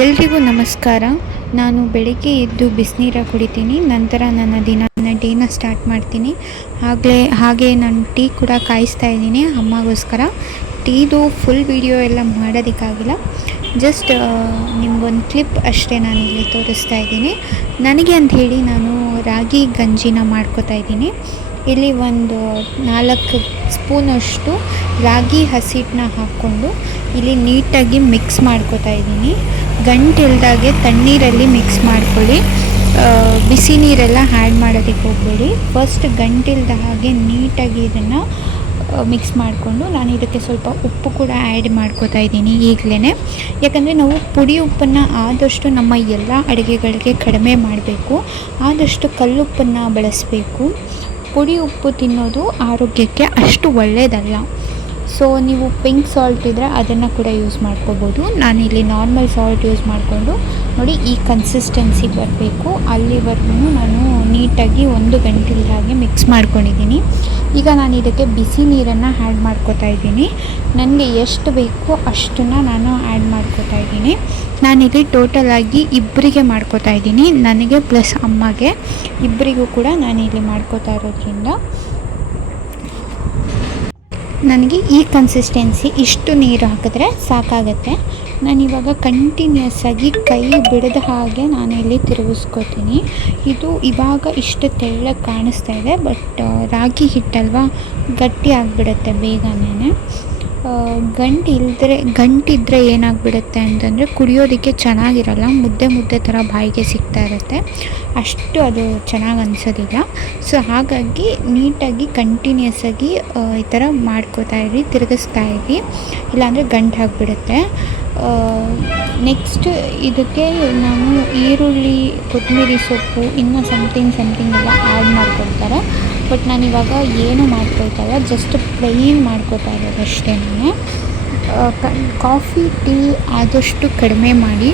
ಎಲ್ರಿಗೂ ನಮಸ್ಕಾರ. ನಾನು ಬೆಳಿಗ್ಗೆ ಎದ್ದು ಬಿಸಿನೀರ ಕುಡಿತೀನಿ. ನಂತರ ನನ್ನ ಡೇನ ಸ್ಟಾರ್ಟ್ ಮಾಡ್ತೀನಿ. ಹಾಗೆ ನಾನು ಟೀ ಕೂಡ ಕಾಯಿಸ್ತಾ ಇದ್ದೀನಿ ಅಮ್ಮಗೋಸ್ಕರ. ಟೀದು ಫುಲ್ ವಿಡಿಯೋ ಎಲ್ಲ ಮಾಡೋದಕ್ಕಾಗಿಲ್ಲ, ಜಸ್ಟ್ ನಿಮ್ಗೊಂದು ಕ್ಲಿಪ್ ಅಷ್ಟೇ ನಾನಿಲ್ಲಿ ತೋರಿಸ್ತಾ ಇದ್ದೀನಿ. ನನಗೆ ಅಂಥೇಳಿ ನಾನು ರಾಗಿ ಗಂಜಿನ ಮಾಡ್ಕೋತಾ ಇದ್ದೀನಿ. ಇಲ್ಲಿ ಒಂದು 4 ಸ್ಪೂನಷ್ಟು ರಾಗಿ ಹಸಿಟ್ಟನ್ನ ಹಾಕ್ಕೊಂಡು ಇಲ್ಲಿ ನೀಟಾಗಿ ಮಿಕ್ಸ್ ಮಾಡ್ಕೋತಾ ಇದ್ದೀನಿ. ಗಂಟಿಲ್ದಾಗೆ ತಣ್ಣೀರಲ್ಲಿ ಮಿಕ್ಸ್ ಮಾಡ್ಕೊಳ್ಳಿ, ಬಿಸಿ ನೀರೆಲ್ಲ ಆ್ಯಡ್ ಮಾಡೋದಕ್ಕೆ ಹೋಗಬೇಡಿ. ಫಸ್ಟ್ ಗಂಟಿಲ್ದ ಹಾಗೆ ನೀಟಾಗಿ ಇದನ್ನು ಮಿಕ್ಸ್ ಮಾಡಿಕೊಂಡು ನಾನು ಇದಕ್ಕೆ ಸ್ವಲ್ಪ ಉಪ್ಪು ಕೂಡ ಆ್ಯಡ್ ಮಾಡ್ಕೋತಾ ಇದ್ದೀನಿ ಈಗಲೇ. ಯಾಕಂದರೆ ನಾವು ಪುಡಿ ಉಪ್ಪನ್ನು ಆದಷ್ಟು ನಮ್ಮ ಎಲ್ಲ ಅಡುಗೆಗಳಿಗೆ ಕಡಿಮೆ ಮಾಡಬೇಕು, ಆದಷ್ಟು ಕಲ್ಲುಪ್ಪನ್ನು ಬಳಸಬೇಕು. ಪುಡಿ ಉಪ್ಪು ತಿನ್ನೋದು ಆರೋಗ್ಯಕ್ಕೆ ಅಷ್ಟು ಒಳ್ಳೆಯದಲ್ಲ. ಸೊ ನೀವು ಪಿಂಕ್ ಸಾಲ್ಟ್ ಇದ್ದರೆ ಅದನ್ನು ಕೂಡ ಯೂಸ್ ಮಾಡ್ಕೋಬೋದು. ನಾನಿಲ್ಲಿ ನಾರ್ಮಲ್ ಸಾಲ್ಟ್ ಯೂಸ್ ಮಾಡಿಕೊಂಡು ನೋಡಿ ಈ ಕನ್ಸಿಸ್ಟೆನ್ಸಿ ಬರಬೇಕು, ಅಲ್ಲಿವರೆಗೂ ನಾನು ನೀಟಾಗಿ 1 ಗಂಟೆ ಹಾಗೆ ಮಿಕ್ಸ್ ಮಾಡ್ಕೊಂಡಿದ್ದೀನಿ. ಈಗ ನಾನು ಇದಕ್ಕೆ ಬಿಸಿ ನೀರನ್ನು ಆ್ಯಡ್ ಮಾಡ್ಕೋತಾ ಇದ್ದೀನಿ. ನನಗೆ ಎಷ್ಟು ಬೇಕೋ ಅಷ್ಟನ್ನು ನಾನು ಆ್ಯಡ್ ಮಾಡ್ಕೋತಾ ಇದ್ದೀನಿ. ನಾನಿಲ್ಲಿ ಟೋಟಲಾಗಿ ಇಬ್ಬರಿಗೆ ಮಾಡ್ಕೋತಾ ಇದ್ದೀನಿ, ನನಗೆ ಪ್ಲಸ್ ಅಮ್ಮಗೆ, ಇಬ್ಬರಿಗೂ ಕೂಡ ನಾನಿಲ್ಲಿ ಮಾಡ್ಕೋತಾ ಇರೋದ್ರಿಂದ ನನಗೆ ಈ ಕನ್ಸಿಸ್ಟೆನ್ಸಿ ಇಷ್ಟು ನೀರು ಹಾಕಿದ್ರೆ ಸಾಕಾಗತ್ತೆ. ನಾನಿವಾಗ ಕಂಟಿನ್ಯೂಸ್ ಆಗಿ ಕೈ ಬಿಡದ ಹಾಗೆ ನಾನಿಲ್ಲಿ ತಿರುಗಿಸ್ಕೋತೀನಿ. ಇದು ಇವಾಗ ಇಷ್ಟು ತೆಳ್ಳಗೆ ಕಾಣಿಸ್ತಾ ಇದೆ, ಬಟ್ ರಾಗಿ ಹಿಟ್ಟಲ್ವಾ, ಗಟ್ಟಿ ಆಗಿಬಿಡುತ್ತೆ ಬೇಗನೆ. ಗಂಟಿದ್ದರೆ ಏನಾಗ್ಬಿಡುತ್ತೆ ಅಂತಂದರೆ ಕುಡಿಯೋದಕ್ಕೆ ಚೆನ್ನಾಗಿರಲ್ಲ, ಮುದ್ದೆ ಥರ ಬಾಯಿಗೆ ಸಿಗ್ತಾ ಇರುತ್ತೆ, ಅಷ್ಟು ಅದು ಚೆನ್ನಾಗಿ ಅನಿಸೋದಿಲ್ಲ. ಸೊ ಹಾಗಾಗಿ ನೀಟಾಗಿ ಕಂಟಿನ್ಯೂಸ್ ಆಗಿ ಈ ಥರ ಮಾಡ್ಕೋತಾ ಇರಿ, ತಿರುಗಿಸ್ತಾ ಇರಿ, ಇಲ್ಲಾಂದರೆ ಗಂಟು ಆಗಿಬಿಡುತ್ತೆ. ನೆಕ್ಸ್ಟ್ ಇದಕ್ಕೆ ನಾನು ಈರುಳ್ಳಿ, ಕೊತ್ತಂಬರಿ ಸೊಪ್ಪು, ಇನ್ನೂ ಸಮಥಿಂಗ್ ಎಲ್ಲ ಆ್ಯಡ್ ಮಾಡ್ಕೊಳ್ತಾರೆ. ಬಟ್ ನಾನಿವಾಗ ಏನು ಮಾಡ್ಕೊಳ್ತಾ ಇಲ್ಲ, ಜಸ್ಟ್ ಪ್ಲೈನ್ ಮಾಡ್ಕೊತಾ ಇರೋದು ಅಷ್ಟೇ. ಕಾಫಿ ಟೀ ಆದಷ್ಟು ಕಡಿಮೆ ಮಾಡಿ.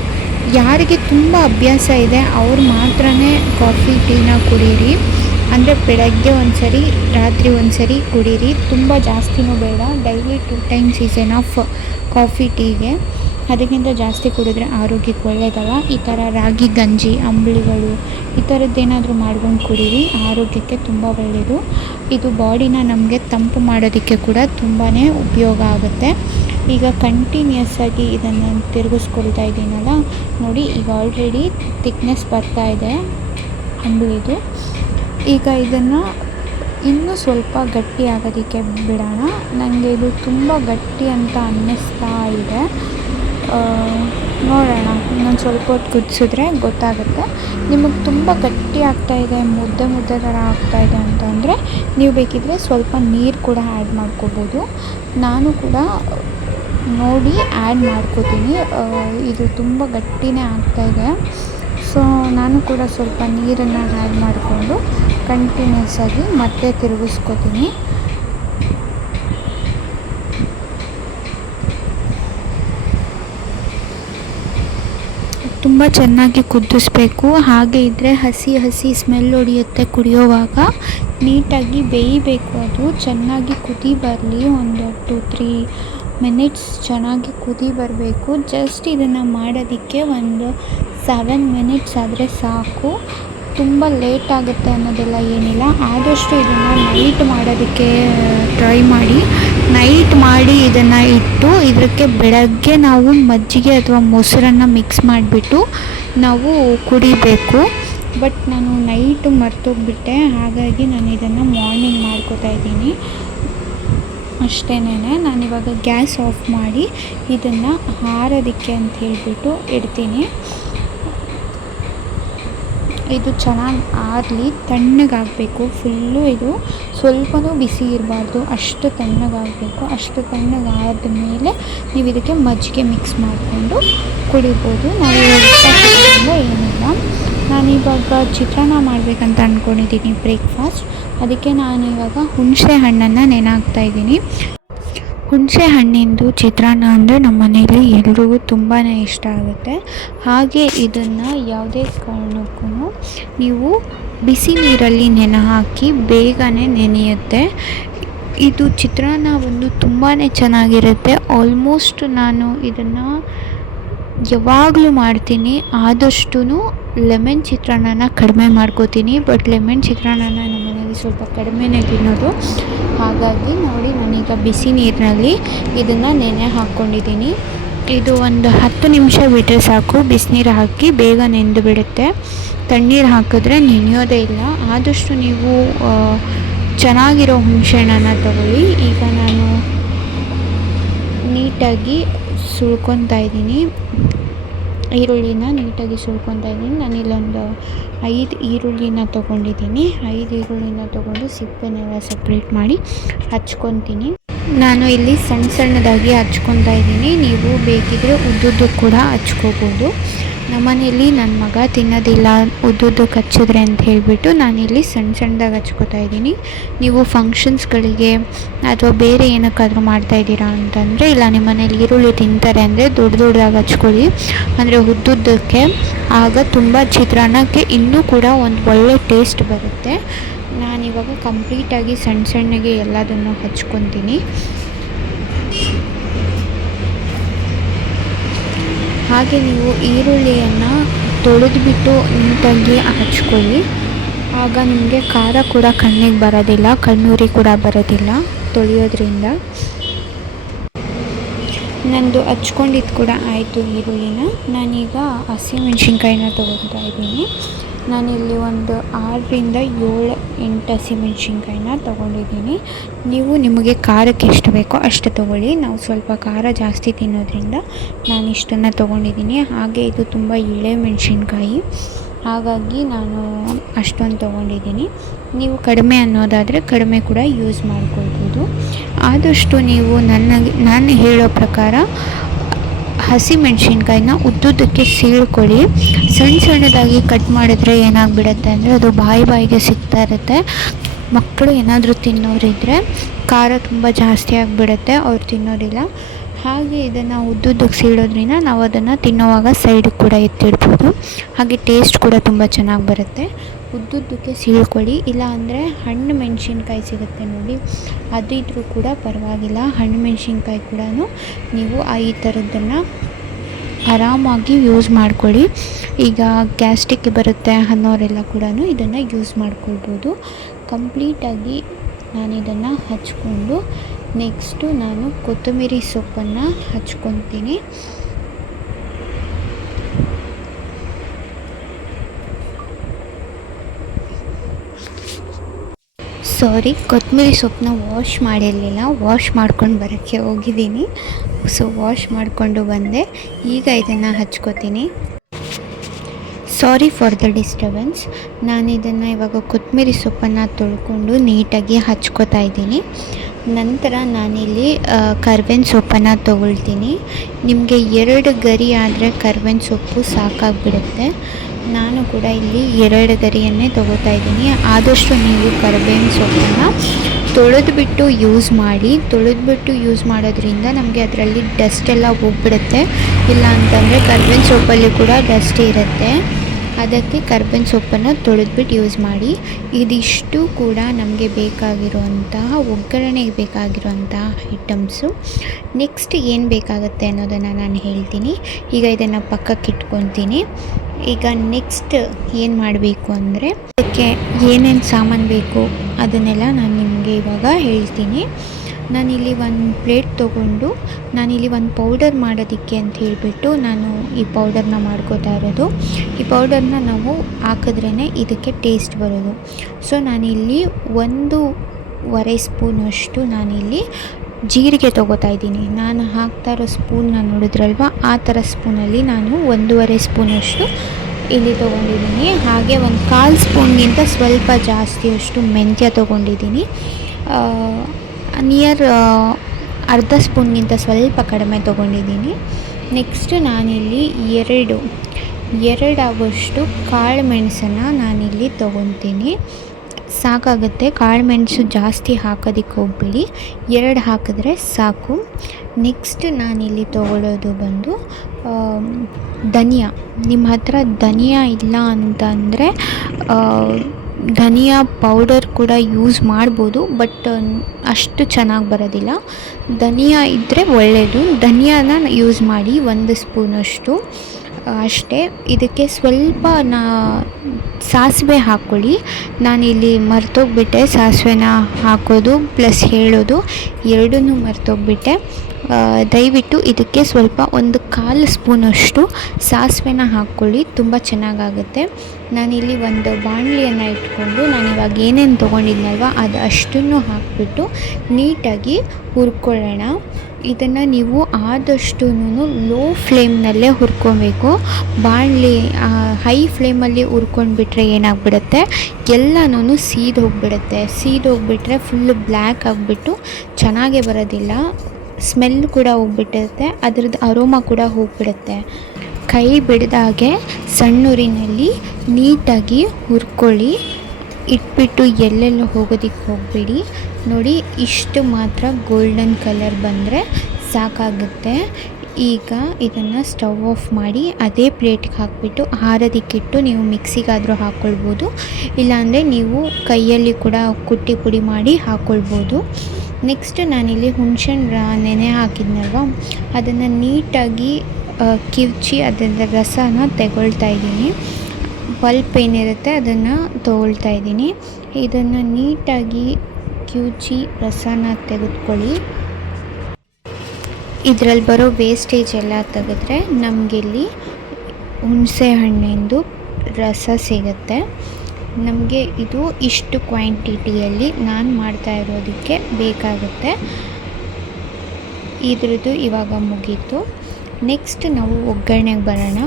ಯಾರಿಗೆ ತುಂಬ ಅಭ್ಯಾಸ ಇದೆ ಅವ್ರು ಮಾತ್ರ ಕಾಫಿ ಟೀನ ಕುಡೀರಿ. ಅಂದರೆ ಬೆಳಗ್ಗೆ ಒಂದ್ಸರಿ, ರಾತ್ರಿ ಒಂದ್ಸರಿ ಕುಡೀರಿ, ತುಂಬ ಜಾಸ್ತಿನೂ ಬೇಡ. Daily 2 times is enough coffee ಟೀಗೆ. ಅದಕ್ಕಿಂತ ಜಾಸ್ತಿ ಕುಡಿದ್ರೆ ಆರೋಗ್ಯಕ್ಕೆ ಒಳ್ಳೆಯದಲ್ಲ. ಈ ಥರ ರಾಗಿ ಗಂಜಿ, ಅಂಬಲಿಗಳು ಈ ಥರದ್ದೇನಾದರೂ ಮಾಡ್ಕೊಂಡು ಕುಡೀರಿ, ಆರೋಗ್ಯಕ್ಕೆ ತುಂಬ ಒಳ್ಳೆಯದು. ಇದು ಬಾಡಿನ ನಮಗೆ ತಂಪು ಮಾಡೋದಕ್ಕೆ ಕೂಡ ತುಂಬಾ ಉಪಯೋಗ ಆಗುತ್ತೆ. ಈಗ ಕಂಟಿನ್ಯೂಸ್ ಆಗಿ ಇದನ್ನು ತಿರುಗಿಸ್ಕೊಳ್ತಾ ಇದ್ದೀನಲ್ಲ ನೋಡಿ, ಈಗ ಆಲ್ರೆಡಿ ಥಿಕ್ನೆಸ್ ಬರ್ತಾ ಇದೆ ಅಂಬಲಿದು. ಈಗ ಇದನ್ನು ಇನ್ನೂ ಸ್ವಲ್ಪ ಗಟ್ಟಿ ಆಗೋದಕ್ಕೆ ಬಿಡೋಣ. ನನಗೆ ಇದು ತುಂಬ ಗಟ್ಟಿ ಅಂತ ಅನ್ನಿಸ್ತಾ ಇದೆ, ನೋಡೋಣ. ಇನ್ನೊಂದು ಸ್ವಲ್ಪ ಹೊತ್ತು ಕುದಿಸಿದ್ರೆ ಗೊತ್ತಾಗುತ್ತೆ. ನಿಮಗೆ ತುಂಬ ಗಟ್ಟಿ ಆಗ್ತಾಯಿದೆ, ಮುದ್ದೆ ಥರ ಆಗ್ತಾಯಿದೆ ಅಂತಂದರೆ ನೀವು ಬೇಕಿದ್ದರೆ ಸ್ವಲ್ಪ ನೀರು ಕೂಡ ಆ್ಯಡ್ ಮಾಡ್ಕೋಬೋದು. ನಾನು ಕೂಡ ನೋಡಿ ಆ್ಯಡ್ ಮಾಡ್ಕೋತೀನಿ. ಇದು ತುಂಬ ಗಟ್ಟಿನೇ ಆಗ್ತಾಯಿದೆ, ಸೊ ನಾನು ಕೂಡ ಸ್ವಲ್ಪ ನೀರನ್ನು ಆ್ಯಡ್ ಮಾಡಿಕೊಂಡು ಕಂಟಿನ್ಯೂಸ್ ಆಗಿ ಮತ್ತೆ ತಿರುಗಿಸ್ಕೋತೀನಿ. ತುಂಬ ಚೆನ್ನಾಗಿ ಕುದಿಸ್ಬೇಕು, ಹಾಗೆ ಇದ್ದರೆ ಹಸಿ ಸ್ಮೆಲ್ ಹೊಡಿಯುತ್ತೆ. ಕುಡಿಯೋವಾಗ ನೀಟಾಗಿ ಬೇಯಬೇಕು, ಅದು ಚೆನ್ನಾಗಿ ಕುದಿ ಬರಲಿ. ಒಂದು 2-3 ಮಿನಿಟ್ಸ್ ಚೆನ್ನಾಗಿ ಕುದಿ ಬರಬೇಕು. ಜಸ್ಟ್ ಇದನ್ನು ಮಾಡೋದಕ್ಕೆ ಒಂದು 7 ಮಿನಿಟ್ಸ್ ಆದರೆ ಸಾಕು. ತುಂಬ ಲೇಟ್ ಆಗುತ್ತೆ ಅನ್ನೋದೆಲ್ಲ ಏನಿಲ್ಲ. ಆದಷ್ಟು ಇದನ್ನು ನೈಟ್ ಮಾಡೋದಕ್ಕೆ ಟ್ರೈ ಮಾಡಿ. ನೈಟ್ ಮಾಡಿ ಇದನ್ನು ಇಟ್ಟು ಇದಕ್ಕೆ ಬೆಳಗ್ಗೆ ನಾವು ಮಜ್ಜಿಗೆ ಅಥವಾ ಮೊಸರನ್ನು ಮಿಕ್ಸ್ ಮಾಡಿಬಿಟ್ಟು ನಾವು ಕುಡಿಬೇಕು. ಬಟ್ ನಾನು ನೈಟು ಮರ್ತೋಗ್ಬಿಟ್ಟೆ, ಹಾಗಾಗಿ ನಾನು ಇದನ್ನು ಮಾರ್ನಿಂಗ್ ಮಾಡ್ಕೋತಾ ಇದ್ದೀನಿ ಅಷ್ಟೇನೆ. ನಾನಿವಾಗ ಗ್ಯಾಸ್ ಆಫ್ ಮಾಡಿ ಇದನ್ನು ಆರೋದಕ್ಕೆ ಅಂತ ಹೇಳಿಬಿಟ್ಟು ಇಡ್ತೀನಿ. ಇದು ಚೆನ್ನಾಗಿ ಆರಲಿ, ತಣ್ಣಗಾಗಬೇಕು ಫುಲ್ಲು. ಇದು ಸ್ವಲ್ಪನೂ ಬಿಸಿ ಇರಬಾರ್ದು, ಅಷ್ಟು ತಣ್ಣಗಾಗಬೇಕು. ಅಷ್ಟು ತಣ್ಣಗಾದ ಮೇಲೆ ನೀವು ಇದಕ್ಕೆ ಮಜ್ಜಿಗೆ ಮಿಕ್ಸ್ ಮಾಡಿಕೊಂಡು ಕುಡಿಬೋದು. ನಾವು ಏನಿಲ್ಲ. ನಾನಿವಾಗ ಚಿತ್ರಾನ್ನ ಮಾಡಬೇಕಂತ ಅಂದ್ಕೊಂಡಿದ್ದೀನಿ ಬ್ರೇಕ್ಫಾಸ್ಟ್. ಅದಕ್ಕೆ ನಾನಿವಾಗ ಹುಣಸೆ ಹಣ್ಣನ್ನು ನೆನೆಹಾಕ್ತಾಯಿದ್ದೀನಿ. ಹುಣಸೆ ಹಣ್ಣಿಂದು ಚಿತ್ರಾನ್ನ ಅಂದರೆ ನಮ್ಮ ಮನೇಲಿ ಎಲ್ರಿಗೂ ತುಂಬಾ ಇಷ್ಟ ಆಗುತ್ತೆ. ಹಾಗೆ ಇದನ್ನು ಯಾವುದೇ ಕಾರಣಕ್ಕೂ ನೀವು ಬಿಸಿ ನೀರಲ್ಲಿ ನೆನೆ ಹಾಕಿ ಬೇಗನೆ ನೆನೆಯುತ್ತೆ. ಇದು ಚಿತ್ರಾನ್ನ ಒಂದು ತುಂಬಾ ಚೆನ್ನಾಗಿರುತ್ತೆ. ಆಲ್ಮೋಸ್ಟ್ ನಾನು ಇದನ್ನು ಯಾವಾಗಲೂ ಮಾಡ್ತೀನಿ. ಆದಷ್ಟು ಲೆಮನ್ ಚಿತ್ರಾನ್ನನ ಕಡಿಮೆ ಮಾಡ್ಕೋತೀನಿ. ಬಟ್ ಲೆಮನ್ ಚಿತ್ರಾನ್ನನ ನಮ್ಮ ಮನೇಲಿ ಸ್ವಲ್ಪ ಕಡಿಮೆನೇ ತಿನ್ನೋದು. ಹಾಗಾಗಿ ನೋಡಿ, ನಾನೀಗ ಬಿಸಿ ನೀರಿನಲ್ಲಿ ಇದನ್ನು ನೆನೆ ಹಾಕ್ಕೊಂಡಿದ್ದೀನಿ. ಇದು ಒಂದು 10 ನಿಮಿಷ ಬಿಟ್ಟರೆ ಸಾಕು. ಬಿಸಿನೀರು ಹಾಕಿ ಬೇಗ ನೆಂದು ಬಿಡುತ್ತೆ. ತಣ್ಣೀರು ಹಾಕಿದ್ರೆ ನೆನೆಯೋದೇ ಇಲ್ಲ. ಆದಷ್ಟು ನೀವು ಚೆನ್ನಾಗಿರೋ ಹುಣಸೆಹಣ್ಣನ್ನು ತಗೊಳ್ಳಿ. ಈಗ ನಾನು ನೀಟಾಗಿ ಸುಳ್ಕೊತಾ ಇದ್ದೀನಿ. ಈರುಳ್ಳಿನ ನೀಟಾಗಿ ಸುಳ್ಕೊತಾ ಇದ್ದೀನಿ. ನಾನಿಲ್ಲೊಂದು 5 ಈರುಳ್ಳಿನ ತೊಗೊಂಡಿದ್ದೀನಿ. 5 ಈರುಳ್ಳಿನ ತೊಗೊಂಡು ಸಿಪ್ಪೆನೆಲ್ಲ ಸಪ್ರೇಟ್ ಮಾಡಿ ಹಚ್ಕೊತೀನಿ. ನಾನು ಇಲ್ಲಿ ಸಣ್ಣದಾಗಿ ಹಚ್ಕೊತಾ ಇದ್ದೀನಿ. ನೀವು ಬೇಕಿದ್ರೆ ಉದ್ದುದ್ದಕ್ಕೆ ಕೂಡ ಹಚ್ಕೋಬೋದು. ನಮ್ಮನೇಲಿ ನನ್ನ ಮಗ ತಿನ್ನೋದಿಲ್ಲ ಉದ್ದುದ್ದಕ್ಕೆ ಹಚ್ಚಿದ್ರೆ ಅಂತ ಹೇಳಿಬಿಟ್ಟು ನಾನಿಲ್ಲಿ ಸಣ್ಣದಾಗಿ ಹಚ್ಕೋತಾ ಇದ್ದೀನಿ. ನೀವು ಫಂಕ್ಷನ್ಸ್ಗಳಿಗೆ ಅಥವಾ ಬೇರೆ ಏನಕ್ಕಾದರೂ ಮಾಡ್ತಾಯಿದ್ದೀರಾ ಅಂತಂದರೆ, ಇಲ್ಲ ನಿಮ್ಮ ಮನೇಲಿ ಈರುಳ್ಳಿ ತಿಂತಾರೆ ಅಂದರೆ ದೊಡ್ಡದಾಗಿ ಹಚ್ಕೊಳ್ಳಿ, ಅಂದರೆ ಉದ್ದುದ್ದಕ್ಕೆ. ಆಗ ತುಂಬ ಚಿತ್ರಾನ್ನಕ್ಕೆ ಇನ್ನೂ ಕೂಡ ಒಂದು ಒಳ್ಳೆ ಟೇಸ್ಟ್ ಬರುತ್ತೆ. ನಾನಿವಾಗ ಕಂಪ್ಲೀಟಾಗಿ ಸಣ್ಣಗೆ ಎಲ್ಲದನ್ನು ಹಚ್ಕೊತೀನಿ. ಹಾಗೆ ನೀವು ಈರುಳ್ಳಿಯನ್ನು ತೊಳೆದ್ಬಿಟ್ಟು ನೀಟಾಗಿ ಹಚ್ಕೊಳ್ಳಿ. ಆಗ ನಿಮಗೆ ಖಾರ ಕೂಡ ಕಣ್ಣಿಗೆ ಬರೋದಿಲ್ಲ, ಕಣ್ಣೂರಿ ಕೂಡ ಬರೋದಿಲ್ಲ ತೊಳೆಯೋದ್ರಿಂದ. ನಂದು ಹಚ್ಕೊಂಡಿದ್ದು ಕೂಡ ಆಯಿತು ಈರುಳ್ಳಿನ. ನಾನೀಗ ಹಸಿಮೆಣ್ಸಿನ್ಕಾಯಿನ ತೊಗೊತಾ ಇದ್ದೀನಿ. ನಾನಿಲ್ಲಿ ಒಂದು 6ರಿಂದ 7-8 ಹಸಿಮೆಣ್ಸಿನ್ಕಾಯಿನ ತೊಗೊಂಡಿದ್ದೀನಿ. ನೀವು ನಿಮಗೆ ಖಾರಕ್ಕೆ ಎಷ್ಟು ಬೇಕೋ ಅಷ್ಟು ತೊಗೊಳ್ಳಿ. ನಾವು ಸ್ವಲ್ಪ ಖಾರ ಜಾಸ್ತಿ ತಿನ್ನೋದ್ರಿಂದ ನಾನು ಇಷ್ಟನ್ನು ತೊಗೊಂಡಿದ್ದೀನಿ. ಹಾಗೆ ಇದು ತುಂಬ ಎಳೆ ಮೆಣಸಿನ್ಕಾಯಿ, ಹಾಗಾಗಿ ನಾನು ಅಷ್ಟೊಂದು ತೊಗೊಂಡಿದ್ದೀನಿ. ನೀವು ಕಡಿಮೆ ಅನ್ನೋದಾದರೆ ಕಡಿಮೆ ಕೂಡ ಯೂಸ್ ಮಾಡ್ಕೊಳ್ಬೋದು. ಆದಷ್ಟು ನೀವು ನಾನು ಹೇಳೋ ಪ್ರಕಾರ ಹಸಿಮೆಣ್ಸಿನ್ಕಾಯಿನ ಉದ್ದುದ್ದಕ್ಕೆ ಸೀಳ್ಕೊಳ್ಳಿ. ಸಣ್ಣದಾಗಿ ಕಟ್ ಮಾಡಿದ್ರೆ ಏನಾಗ್ಬಿಡುತ್ತೆ ಅಂದರೆ ಅದು ಬಾಯಿಗೆ ಸಿಗ್ತಾ ಇರುತ್ತೆ. ಮಕ್ಕಳು ಏನಾದರೂ ತಿನ್ನೋರಿದ್ದರೆ ಖಾರ ತುಂಬ ಜಾಸ್ತಿ ಆಗಿಬಿಡುತ್ತೆ, ಅವ್ರು ತಿನ್ನೋದಿಲ್ಲ. ಹಾಗೆ ಇದನ್ನು ಉದ್ದುದ್ದಕ್ಕೆ ಸೀಳೋದ್ರಿಂದ ನಾವು ಅದನ್ನು ತಿನ್ನೋವಾಗ ಸೈಡಿಗೆ ಕೂಡ ಎತ್ತಿಡ್ಬೋದು. ಹಾಗೆ ಟೇಸ್ಟ್ ಕೂಡ ತುಂಬ ಚೆನ್ನಾಗಿ ಬರುತ್ತೆ. ಉದ್ದುದ್ದಕ್ಕೆ ಸೀಳ್ಕೊಳ್ಳಿ. ಇಲ್ಲ ಅಂದರೆ ಹಣ್ಣು ಮೆಣಸಿನ್ಕಾಯಿ ಸಿಗುತ್ತೆ ನೋಡಿ, ಅದಿದ್ರೂ ಕೂಡ ಪರವಾಗಿಲ್ಲ. ಹಣ್ಣು ಮೆಣಸಿನ್ಕಾಯಿ ಕೂಡ ನೀವು ಈ ಥರದ್ದನ್ನು ಆರಾಮಾಗಿ ಯೂಸ್ ಮಾಡ್ಕೊಳ್ಳಿ. ಈಗ ಗ್ಯಾಸ್ಟ್ರಿಕ್ ಬರುತ್ತೆ ಅನ್ನೋರೆಲ್ಲ ಕೂಡ ಇದನ್ನು ಯೂಸ್ ಮಾಡ್ಕೊಳ್ಬೋದು. ಕಂಪ್ಲೀಟಾಗಿ ನಾನಿದನ್ನು ಹಚ್ಕೊಂಡು ನೆಕ್ಸ್ಟು ನಾನು ಕೊತ್ತಂಬರಿ ಸೊಪ್ಪನ್ನು ಹಚ್ಕೊತೀನಿ. ಕೊತ್ತಂಬರಿ ಸೊಪ್ಪನ್ನ ವಾಶ್ ಮಾಡಿರಲಿಲ್ಲ, ವಾಶ್ ಮಾಡ್ಕೊಂಡು ಬರೋಕ್ಕೆ ಹೋಗಿದ್ದೀನಿ. ಸೊ ವಾಶ್ ಮಾಡಿಕೊಂಡು ಬಂದೆ. ಈಗ ಇದನ್ನು ಹಚ್ಕೋತೀನಿ. Sorry for the disturbance. ನಾನಿದನ್ನು ಇವಾಗ ಕೊತ್ತಂಬರಿ ಸೊಪ್ಪನ್ನು ತೊಳ್ಕೊಂಡು ನೀಟಾಗಿ ಹಚ್ಕೋತಾ ಇದ್ದೀನಿ. ನಂತರ ನಾನಿಲ್ಲಿ ಕರ್ಬೇವಿನ ಸೊಪ್ಪನ್ನು ತೊಗೊಳ್ತೀನಿ. ನಿಮಗೆ 2 ಗರಿ ಆದರೆ ಕರ್ಬೇವಿನ ಸೊಪ್ಪು ಸಾಕಾಗಿಬಿಡುತ್ತೆ. ನಾನು ಕೂಡ ಇಲ್ಲಿ 2 ಗರಿಯನ್ನೇ ತೊಗೋತಾ ಇದ್ದೀನಿ. ಆದಷ್ಟು ನೀವು ಕರ್ಬೇವಿನ ಸೊಪ್ಪನ್ನು ತೊಳೆದ್ಬಿಟ್ಟು ಯೂಸ್ ಮಾಡೋದ್ರಿಂದ ನಮಗೆ ಅದರಲ್ಲಿ ಡಸ್ಟ್ ಎಲ್ಲ ಹೋಗ್ಬಿಡುತ್ತೆ. ಇಲ್ಲ ಅಂತಂದರೆ ಕರ್ಬೇವಿನ ಸೊಪ್ಪಲ್ಲಿ ಕೂಡ ಡಸ್ಟ್ ಇರುತ್ತೆ. ಅದಕ್ಕೆ ಕರ್ಬೇವಿನ ಸೊಪ್ಪನ್ನು ತೊಳೆದ್ಬಿಟ್ಟು ಯೂಸ್ ಮಾಡಿ. ಇದಿಷ್ಟು ಕೂಡ ನಮಗೆ ಬೇಕಾಗಿರುವಂತಹ ಒಗ್ಗರಣೆಗೆ ಬೇಕಾಗಿರುವಂತಹ ಐಟಮ್ಸು. ನೆಕ್ಸ್ಟ್ ಏನು ಬೇಕಾಗುತ್ತೆ ಅನ್ನೋದನ್ನು ನಾನು ಹೇಳ್ತೀನಿ. ಈಗ ಇದನ್ನು ಪಕ್ಕಕ್ಕೆ ಇಟ್ಕೊತೀನಿ. ಈಗ ನೆಕ್ಸ್ಟ್ ಏನು ಮಾಡಬೇಕು ಅಂದರೆ ಅದಕ್ಕೆ ಏನೇನು ಸಾಮಾನು ಬೇಕು ಅದನ್ನೆಲ್ಲ ನಾನು ನಿಮಗೆ ಇವಾಗ ಹೇಳ್ತೀನಿ. ನಾನಿಲ್ಲಿ ಒಂದು ಪ್ಲೇಟ್ ತೊಗೊಂಡು ನಾನಿಲ್ಲಿ ಒಂದು ಪೌಡರ್ ಮಾಡೋದಕ್ಕೆ ಅಂತ ಹೇಳಿಬಿಟ್ಟು ನಾನು ಈ ಪೌಡರ್ನ ಮಾಡ್ಕೋತಾ ಇರೋದು. ಈ ಪೌಡರ್ನ ನಾವು ಹಾಕಿದ್ರೇ ಇದಕ್ಕೆ ಟೇಸ್ಟ್ ಬರೋದು. ಸೊ ನಾನಿಲ್ಲಿ 1.5 ಸ್ಪೂನಷ್ಟು ನಾನಿಲ್ಲಿ ಜೀರಿಗೆ ತೊಗೋತಾ ಇದ್ದೀನಿ. ನಾನು ಹಾಕ್ತಾ ಇರೋ ಸ್ಪೂನ್ನ ನೋಡಿದ್ರಲ್ವ, ಆ ಥರ ಸ್ಪೂನಲ್ಲಿ ನಾನು 1.5 ಸ್ಪೂನಷ್ಟು ಇಲ್ಲಿ ತೊಗೊಂಡಿದ್ದೀನಿ. ಹಾಗೆ 1/4 ಸ್ಪೂನ್ಗಿಂತ ಸ್ವಲ್ಪ ಜಾಸ್ತಿಯಷ್ಟು ಮೆಂತ್ಯ ತೊಗೊಂಡಿದ್ದೀನಿ. ನಿಯರ್ ಅರ್ಧ ಸ್ಪೂನ್ಗಿಂತ ಸ್ವಲ್ಪ ಕಡಿಮೆ ತೊಗೊಂಡಿದ್ದೀನಿ. ನೆಕ್ಸ್ಟ್ ನಾನಿಲ್ಲಿ 2 ಆಗೋಷ್ಟು ಕಾಳು ಮೆಣಸನ್ನು ನಾನಿಲ್ಲಿ ತೊಗೊತೀನಿ. ಸಾಕಾಗುತ್ತೆ. ಕಾಳು ಮೆಣಸು ಜಾಸ್ತಿ ಹಾಕೋದಕ್ಕೆ ಹೋಗಬೇಡಿ, 2 ಹಾಕಿದ್ರೆ ಸಾಕು. ನೆಕ್ಸ್ಟ್ ನಾನಿಲ್ಲಿ ತೊಗೊಳ್ಳೋದು ಬಂದು ಧನಿಯಾ. ನಿಮ್ಮ ಹತ್ರ ಧನಿಯಾ ಇಲ್ಲ ಅಂತಂದರೆ ಧನಿಯಾ ಪೌಡರ್ ಕೂಡ ಯೂಸ್ ಮಾಡ್ಬೋದು, ಬಟ್ ಅಷ್ಟು ಚೆನ್ನಾಗಿ ಬರೋದಿಲ್ಲ. ಧನಿಯಾ ಇದ್ದರೆ ಒಳ್ಳೆಯದು, ಧನಿಯಾನ ಯೂಸ್ ಮಾಡಿ 1 ಸ್ಪೂನಷ್ಟು ಅಷ್ಟೇ. ಇದಕ್ಕೆ ಸ್ವಲ್ಪ ಸಾಸಿವೆ ಹಾಕ್ಕೊಳ್ಳಿ. ನಾನಿಲ್ಲಿ ಮರ್ತೋಗ್ಬಿಟ್ಟೆ ಸಾಸಿವೆನ ಹಾಕೋದು ಪ್ಲಸ್ ಹೇಳೋದು ಎರಡನ್ನೂ ಮರ್ತೋಗ್ಬಿಟ್ಟೆ. ದಯವಿಟ್ಟು ಇದಕ್ಕೆ ಸ್ವಲ್ಪ 1/4 ಸ್ಪೂನಷ್ಟು ಸಾಸಿವೆನ ಹಾಕ್ಕೊಳ್ಳಿ, ತುಂಬ ಚೆನ್ನಾಗಾಗುತ್ತೆ. ನಾನಿಲ್ಲಿ ಒಂದು ಬಾಣಲಿಯನ್ನು ಇಟ್ಕೊಂಡು ನಾನಿವಾಗ ಏನೇನು ತೊಗೊಂಡಿದ್ನಲ್ವ ಅದು ಅಷ್ಟನ್ನು ಹಾಕಿಬಿಟ್ಟು ನೀಟಾಗಿ ಹುರ್ಕೊಳ್ಳೋಣ. ಇದನ್ನು ನೀವು ಆದಷ್ಟು ಲೋ ಫ್ಲೇಮ್ನಲ್ಲೇ ಹುರ್ಕೊಬೇಕು. ಬಾಣಲಿ ಹೈ ಫ್ಲೇಮಲ್ಲಿ ಹುರ್ಕೊಂಡ್ಬಿಟ್ರೆ ಏನಾಗ್ಬಿಡುತ್ತೆ, ಎಲ್ಲನೂ ಸೀದೋಗ್ಬಿಡುತ್ತೆ. ಸೀದೋಗ್ಬಿಟ್ರೆ ಫುಲ್ಲು ಬ್ಲ್ಯಾಕ್ ಆಗಿಬಿಟ್ಟು ಚೆನ್ನಾಗೇ ಬರೋದಿಲ್ಲ. ಸ್ಮೆಲ್ ಕೂಡ ಹೋಗ್ಬಿಟ್ಟಿರುತ್ತೆ, ಅದ್ರದ್ದು ಅರೋಮಾ ಕೂಡ ಹೋಗ್ಬಿಡುತ್ತೆ. ಕೈ ಬಿಡ್ದಾಗೆ ಸಣ್ಣೂರಿನಲ್ಲಿ ನೀಟಾಗಿ ಹುರ್ಕೊಳ್ಳಿ. ಇಟ್ಬಿಟ್ಟು ಎಲ್ಲೆಲ್ಲೂ ಹೋಗೋದಕ್ಕೆ ಹೋಗಬೇಡಿ. ನೋಡಿ, ಇಷ್ಟು ಮಾತ್ರ ಗೋಲ್ಡನ್ ಕಲರ್ ಬಂದರೆ ಸಾಕಾಗುತ್ತೆ. ಈಗ ಇದನ್ನು ಸ್ಟವ್ ಆಫ್ ಮಾಡಿ ಅದೇ ಪ್ಲೇಟ್ಗೆ ಹಾಕಿಬಿಟ್ಟು ಆರೋದಕ್ಕಿಟ್ಟು ನೀವು ಮಿಕ್ಸಿಗಾದರೂ ಹಾಕ್ಕೊಳ್ಬೋದು, ಇಲ್ಲಾಂದರೆ ನೀವು ಕೈಯಲ್ಲಿ ಕೂಡ ಕುಟ್ಟಿ ಪುಡಿ ಮಾಡಿ ಹಾಕ್ಕೊಳ್ಬೋದು. ನೆಕ್ಸ್ಟ್ ನಾನಿಲ್ಲಿ ಹುಣಸೆಹಣ್ಣು ನೆನೆ ಹಾಕಿದ್ನಲ್ವ ಅದನ್ನು ನೀಟಾಗಿ ಕಿವುಚಿ ಅದರ ರಸನ ತೆಗೊಳ್ತಾ ಇದ್ದೀನಿ. ಪಲ್ಪ್ ಏನಿರುತ್ತೆ ಅದನ್ನು ತೊಗೊಳ್ತಾ ಇದ್ದೀನಿ. ಇದನ್ನು ನೀಟಾಗಿ ಕಿವುಚಿ ರಸನ ತೆಗೆದುಕೊಳ್ಳಿ. ಇದರಲ್ಲಿ ಬರೋ ವೇಸ್ಟೇಜ್ ಎಲ್ಲ ತೆಗೆದ್ರೆ ನಮಗಿಲ್ಲಿ ಹುಣಸೆ ಹಣ್ಣಿಂದು ರಸ ಸಿಗುತ್ತೆ. ನಮಗೆ ಇದು ಇಷ್ಟು ಕ್ವಾಂಟಿಟಿಯಲ್ಲಿ ನಾನು ಮಾಡ್ತಾ ಇರೋದಕ್ಕೆ ಬೇಕಾಗುತ್ತೆ. ಇದ್ರದ್ದು ಇವಾಗ ಮುಗೀತು. ನೆಕ್ಸ್ಟ್ ನಾವು ಒಗ್ಗರಣೆಗೆ ಬರೋಣ.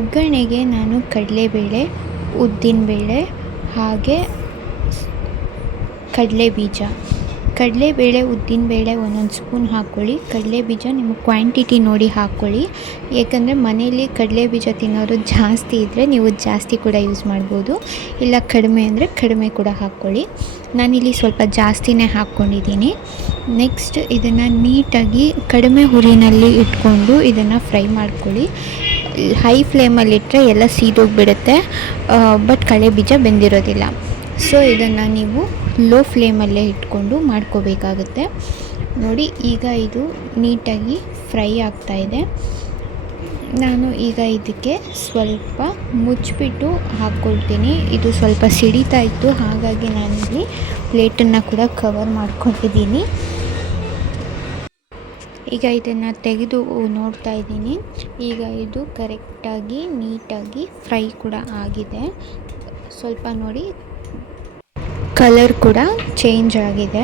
ಒಗ್ಗರಣೆಗೆ ನಾನು ಕಡಲೆಬೇಳೆ, ಉದ್ದಿನಬೇಳೆ ಹಾಗೆ ಕಡಲೆಬೇಳೆ ಉದ್ದಿನಬೇಳೆ 1 ಸ್ಪೂನ್ ಹಾಕ್ಕೊಳ್ಳಿ. ಕಡಲೆಬೀಜ ನಿಮ್ಮ ಕ್ವಾಂಟಿಟಿ ನೋಡಿ ಹಾಕ್ಕೊಳ್ಳಿ. ಏಕೆಂದರೆ ಮನೆಯಲ್ಲಿ ಕಡಲೆಬೀಜ ತಿನ್ನೋರು ಜಾಸ್ತಿ ಇದ್ದರೆ ನೀವು ಜಾಸ್ತಿ ಕೂಡ ಯೂಸ್ ಮಾಡ್ಬೋದು, ಇಲ್ಲ ಕಡಿಮೆ ಅಂದರೆ ಕಡಿಮೆ ಕೂಡ ಹಾಕ್ಕೊಳ್ಳಿ. ನಾನಿಲ್ಲಿ ಸ್ವಲ್ಪ ಜಾಸ್ತಿನೇ ಹಾಕ್ಕೊಂಡಿದ್ದೀನಿ. ನೆಕ್ಸ್ಟ್ ಇದನ್ನು ನೀಟಾಗಿ ಕಡಿಮೆ ಹುರಿನಲ್ಲಿ ಇಟ್ಕೊಂಡು ಇದನ್ನು ಫ್ರೈ ಮಾಡ್ಕೊಳ್ಳಿ. ಹೈ ಫ್ಲೇಮಲ್ಲಿಟ್ಟರೆ ಎಲ್ಲ ಸೀದೋಗಿಬಿಡುತ್ತೆ, ಬಟ್ ಕಡಲೆಬೀಜ ಬೆಂದಿರೋದಿಲ್ಲ. ಸೊ ಇದನ್ನು ನೀವು ಲೋ ಫ್ಲೇಮಲ್ಲೇ ಇಟ್ಕೊಂಡು ಮಾಡ್ಕೋಬೇಕಾಗುತ್ತೆ. ನೋಡಿ, ಈಗ ಇದು ನೀಟಾಗಿ ಫ್ರೈ ಆಗ್ತಾಯಿದೆ. ನಾನು ಈಗ ಇದಕ್ಕೆ ಸ್ವಲ್ಪ ಮುಚ್ಚಿಬಿಟ್ಟು ಹಾಕ್ಕೊಳ್ತೀನಿ. ಇದು ಸ್ವಲ್ಪ ಸಿಡಿತಾ ಇತ್ತು, ಹಾಗಾಗಿ ನಾನಿಲ್ಲಿ ಪ್ಲೇಟನ್ನು ಕೂಡ ಕವರ್ ಮಾಡ್ಕೊಂಡಿದ್ದೀನಿ. ಈಗ ಇದನ್ನು ತೆಗೆದು ನೋಡ್ತಾ ಇದ್ದೀನಿ. ಈಗ ಇದು ಕರೆಕ್ಟಾಗಿ ನೀಟಾಗಿ ಫ್ರೈ ಕೂಡ ಆಗಿದೆ. ಸ್ವಲ್ಪ ನೋಡಿ, ಕಲರ್ ಕೂಡ ಚೇಂಜ್ ಆಗಿದೆ.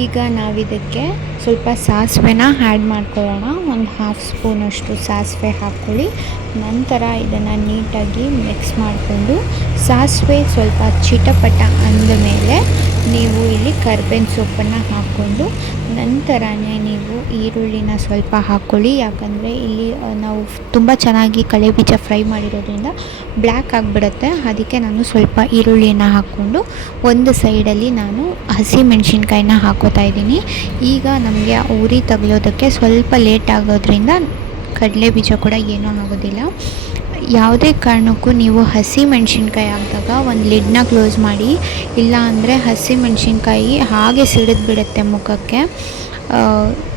ಈಗ ನಾವಿದಕ್ಕೆ ಸ್ವಲ್ಪ ಸಾಸಿವೆನ ಆ್ಯಡ್ ಮಾಡ್ಕೊಳ್ಳೋಣ. 1/2 ಸ್ಪೂನಷ್ಟು ಸಾಸಿವೆ ಹಾಕ್ಕೊಳ್ಳಿ. ನಂತರ ಇದನ್ನು ನೀಟಾಗಿ ಮಿಕ್ಸ್ ಮಾಡಿಕೊಂಡು ಸಾಸಿವೆ ಸ್ವಲ್ಪ ಚಿಟಪಟ ಅಂದ ಮೇಲೆ ನೀವು ಇಲ್ಲಿ ಕರ್ಬೇವಿನ ಸೊಪ್ಪನ್ನು ಹಾಕ್ಕೊಂಡು ನಂತರನೇ ನೀವು ಈರುಳ್ಳಿನ ಸ್ವಲ್ಪ ಹಾಕ್ಕೊಳ್ಳಿ. ಯಾಕಂದರೆ ಇಲ್ಲಿ ನಾವು ತುಂಬ ಚೆನ್ನಾಗಿ ಕಡಲೆಬೀಜ ಫ್ರೈ ಮಾಡಿರೋದ್ರಿಂದ ಬ್ಲ್ಯಾಕ್ ಆಗಿಬಿಡುತ್ತೆ. ಅದಕ್ಕೆ ನಾನು ಸ್ವಲ್ಪ ಈರುಳ್ಳಿಯನ್ನು ಹಾಕ್ಕೊಂಡು ಒಂದು ಸೈಡಲ್ಲಿ ನಾನು ಹಸಿಮೆಣಸಿನ್ಕಾಯಿನ ಹಾಕೋತಾ ಇದ್ದೀನಿ. ಈಗ ನಮಗೆ ಉರಿ ತಗಲೋದಕ್ಕೆ ಸ್ವಲ್ಪ ಲೇಟ್ ಆಗೋದ್ರಿಂದ ಕಡಲೆಬೀಜ ಕೂಡ ಏನೂ ಆಗೋದಿಲ್ಲ. ಯಾವುದೇ ಕಾರಣಕ್ಕೂ ನೀವು ಹಸಿಮೆಣಸಿನ್ಕಾಯಿ ಹಾಕಿದಾಗ ಒಂದು ಲಿಡ್ನ ಕ್ಲೋಸ್ ಮಾಡಿ, ಇಲ್ಲ ಅಂದರೆ ಹಸಿಮೆಣಸಿನ್ಕಾಯಿ ಹಾಗೆ ಸಿಡಿದು ಬಿಡುತ್ತೆ ಮುಖಕ್ಕೆ.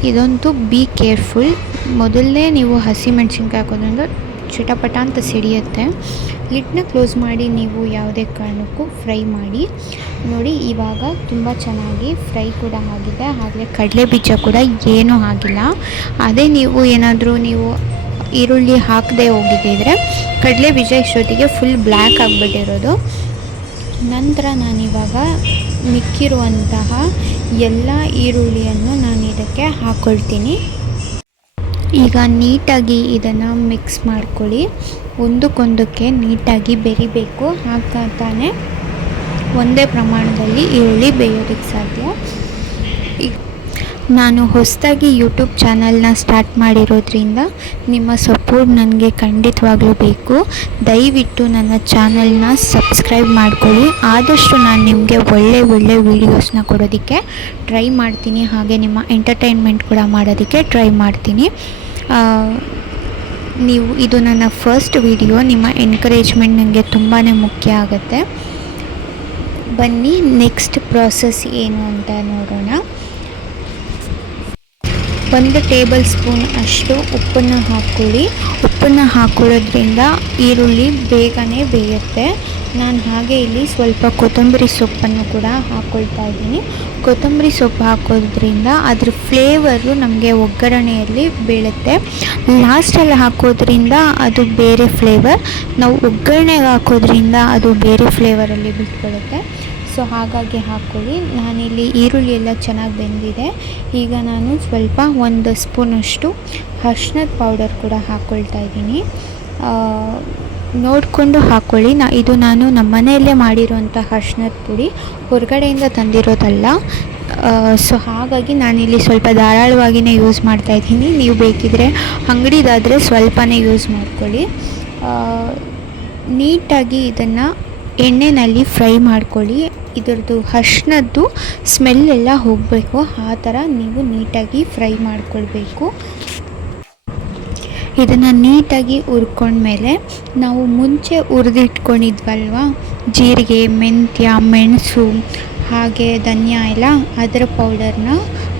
ಇದಂತೂ ಬಿ ಕೇರ್ಫುಲ್. ಮೊದಲನೇ ನೀವು ಹಸಿಮೆಣಸಿನ್ಕಾಯಿ ಹಾಕೋದ್ರಿಂದ ಚಿಟಪಟ ಅಂತ ಸಿಡಿಯುತ್ತೆ. ಲಿಡ್ನ ಕ್ಲೋಸ್ ಮಾಡಿ ನೀವು ಯಾವುದೇ ಕಾರಣಕ್ಕೂ ಫ್ರೈ ಮಾಡಿ. ನೋಡಿ, ಇವಾಗ ತುಂಬ ಚೆನ್ನಾಗಿ ಫ್ರೈ ಕೂಡ ಆಗಿದೆ. ಹಾಗೆ ಕಡಲೆಬೀಜ ಕೂಡ ಏನೂ ಆಗಿಲ್ಲ. ಅದೇ ನೀವು ಏನಾದರೂ ಈರುಳ್ಳಿ ಹಾಕದೆ ಹೋಗಿದ್ದಿದ್ರೆ ಕಡಲೆಬೀಜ ಇಷ್ಟೊತ್ತಿಗೆ ಫುಲ್ ಬ್ಲ್ಯಾಕ್ ಆಗಿಬಿಟ್ಟಿರೋದು. ನಂತರ ನಾನಿವಾಗ ಮಿಕ್ಕಿರುವಂತಹ ಎಲ್ಲ ಈರುಳ್ಳಿಯನ್ನು ನಾನು ಇದಕ್ಕೆ ಹಾಕ್ಕೊಳ್ತೀನಿ. ಈಗ ನೀಟಾಗಿ ಇದನ್ನು ಮಿಕ್ಸ್ ಮಾಡ್ಕೊಳ್ಳಿ. ಒಂದಕ್ಕೊಂದಕ್ಕೆ ನೀಟಾಗಿ ಬೆರಿಬೇಕು, ಆಗ ತಾನೇ ಒಂದೇ ಪ್ರಮಾಣದಲ್ಲಿ ಈರುಳ್ಳಿ ಬೇಯೋದಕ್ಕೆ ಸಾಧ್ಯ. ನಾನು ಹೊಸದಾಗಿ ಯೂಟ್ಯೂಬ್ ಚಾನಲ್ನ ಸ್ಟಾರ್ಟ್ ಮಾಡಿರೋದ್ರಿಂದ ನಿಮ್ಮ ಸಪೋರ್ಟ್ ನನಗೆ ಖಂಡಿತವಾಗ್ಲೂ ಬೇಕು. ದಯವಿಟ್ಟು ನನ್ನ ಚಾನಲ್ನ ಸಬ್ಸ್ಕ್ರೈಬ್ ಮಾಡ್ಕೊಳ್ಳಿ. ಆದಷ್ಟು ನಾನು ನಿಮಗೆ ಒಳ್ಳೆ ವೀಡಿಯೋಸ್ನ ಕೊಡೋದಕ್ಕೆ ಟ್ರೈ ಮಾಡ್ತೀನಿ. ಹಾಗೆ ನಿಮ್ಮ ಎಂಟರ್ಟೈನ್ಮೆಂಟ್ ಕೂಡ ಮಾಡೋದಕ್ಕೆ ಟ್ರೈ ಮಾಡ್ತೀನಿ. ಇದು ನನ್ನ ಫಸ್ಟ್ ವಿಡಿಯೋ. ನಿಮ್ಮ ಎನ್ಕರೇಜ್ಮೆಂಟ್ ನನಗೆ ತುಂಬಾ ಮುಖ್ಯ ಆಗುತ್ತೆ. ಬನ್ನಿ ನೆಕ್ಸ್ಟ್ ಪ್ರಾಸೆಸ್ ಏನು ಅಂತ ನೋಡೋಣ. 1 ಟೇಬಲ್ ಸ್ಪೂನ್ ಅಷ್ಟು ಉಪ್ಪನ್ನು ಹಾಕ್ಕೊಳ್ಳಿ. ಉಪ್ಪನ್ನು ಹಾಕೊಳ್ಳೋದ್ರಿಂದ ಈರುಳ್ಳಿ ಬೇಗನೆ ಬೇಯುತ್ತೆ. ನಾನು ಹಾಗೆ ಇಲ್ಲಿ ಸ್ವಲ್ಪ ಕೊತ್ತಂಬರಿ ಸೊಪ್ಪನ್ನು ಕೂಡ ಹಾಕ್ಕೊಳ್ತಾ ಇದ್ದೀನಿ. ಕೊತ್ತಂಬರಿ ಸೊಪ್ಪು ಹಾಕೋದ್ರಿಂದ ಅದ್ರ ಫ್ಲೇವರು ನಮಗೆ ಒಗ್ಗರಣೆಯಲ್ಲಿ ಬೀಳುತ್ತೆ. ಲಾಸ್ಟಲ್ಲಿ ಹಾಕೋದ್ರಿಂದ ಅದು ಬೇರೆ ಫ್ಲೇವರ್, ನಾವು ಒಗ್ಗರಣೆಗೆ ಹಾಕೋದ್ರಿಂದ ಅದು ಬೇರೆ ಫ್ಲೇವರಲ್ಲಿ ಬಿಟ್ಕೊಳ್ಳುತ್ತೆ. ಸೊ ಹಾಗಾಗಿ ಹಾಕ್ಕೊಳ್ಳಿ. ನಾನಿಲ್ಲಿ ಈರುಳ್ಳಿ ಎಲ್ಲ ಚೆನ್ನಾಗಿ ಬೆಂದಿದೆ. ಈಗ ನಾನು ಸ್ವಲ್ಪ 1 ಸ್ಪೂನಷ್ಟು ಅರಿಶಿಣದ ಪೌಡರ್ ಕೂಡ ಹಾಕ್ಕೊಳ್ತಾ ಇದ್ದೀನಿ. ನೋಡಿಕೊಂಡು ಹಾಕ್ಕೊಳ್ಳಿ. ಇದು ನಾನು ನಮ್ಮ ಮನೆಯಲ್ಲೇ ಮಾಡಿರುವಂಥ ಅರಿಶಿಣದ ಪುಡಿ, ಹೊರಗಡೆಯಿಂದ ತಂದಿರೋದಲ್ಲ. ಸೊ ಹಾಗಾಗಿ ನಾನಿಲ್ಲಿ ಸ್ವಲ್ಪ ಧಾರಾಳವಾಗಿಯೇ ಯೂಸ್ ಮಾಡ್ತಾಯಿದ್ದೀನಿ. ನೀವು ಬೇಕಿದ್ದರೆ ಅಂಗಡಿದಾದರೆ ಸ್ವಲ್ಪನೇ ಯೂಸ್ ಮಾಡ್ಕೊಳ್ಳಿ. ನೀಟಾಗಿ ಇದನ್ನು ಎಣ್ಣೆಯಲ್ಲಿ ಫ್ರೈ ಮಾಡ್ಕೊಳ್ಳಿ. ಇದರದ್ದು ಅರಿಶಿಣದ್ದು ಸ್ಮೆಲ್ಲೆಲ್ಲ ಹೋಗಬೇಕು. ಆ ಥರ ನೀವು ನೀಟಾಗಿ ಫ್ರೈ ಮಾಡ್ಕೊಳ್ಬೇಕು. ಇದನ್ನು ನೀಟಾಗಿ ಹುರ್ಕೊಂಡ್ಮೇಲೆ ನಾವು ಮುಂಚೆ ಹುರಿದಿಟ್ಕೊಂಡಿದ್ವಲ್ವ ಜೀರಿಗೆ, ಮೆಂತ್ಯ, ಮೆಣಸು ಹಾಗೆ ಧನಿಯಾ ಎಲ್ಲ, ಅದರ ಪೌಡರ್ನ